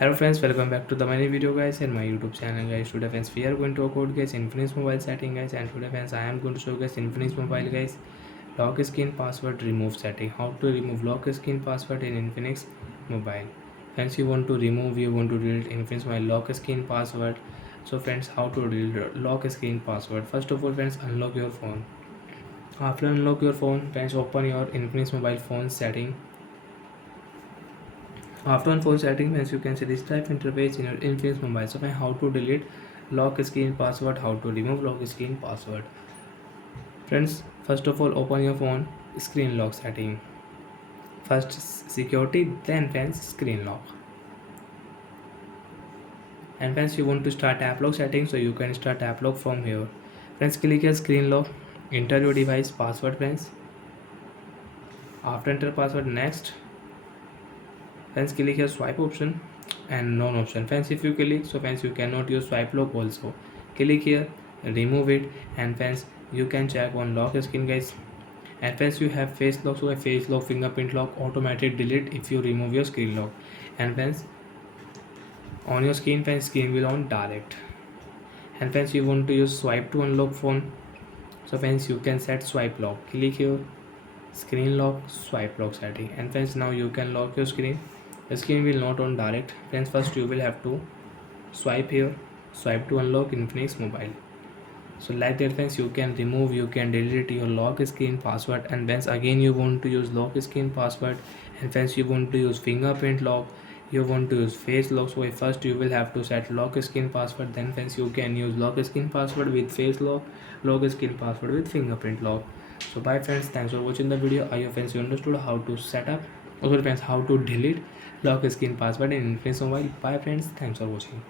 Hello friends, welcome back to the many video guys in my YouTube channel guys. Today friends we are going to code guys infinix mobile setting guys, and today friends I am going to show guys infinix mobile guys lock screen password remove setting. How to remove lock screen password in infinix mobile. Friends, you want to delete infinix mobile lock screen password. So friends, how to delete lock screen password? First of all friends, unlock your phone. After unlock your phone friends, open your infinix mobile phone setting. After on phone settings, as you can see this type interface in your Infinix mobile. So how to delete lock screen password, how to remove lock screen password. Friends, first of all open your phone screen lock setting. First security, then friends screen lock. And friends, you want to start app lock settings, so you can start app lock from here. Friends, click here screen lock, enter your device password friends. After enter password, next friends click here swipe option and none option. Friends, if you click, so friends you cannot use swipe lock also. Click here, remove it, and friends you can check on lock screen guys. And friends, you have face lock, so a face lock, fingerprint lock automatic delete if you remove your screen lock. And friends, on your screen friends, screen will on direct. And friends, you want to use swipe to unlock phone, so friends you can set swipe lock. Click here screen lock swipe lock setting, and friends now you can lock your screen. The screen will not on direct. Friends, first you will have to swipe here, swipe to unlock infinix mobile. So like that friends, you can remove, you can delete your lock screen password. And friends, again you want to use lock screen password, and friends you want to use fingerprint lock, you want to use face lock. So first you will have to set lock screen password, then friends you can use lock screen password with face lock, lock screen password with fingerprint lock. So bye friends, thanks for watching the video. I hope friends you understood how to set up, also friends how to delete lock screen password in infinix mobile. Bye friends, thanks for watching.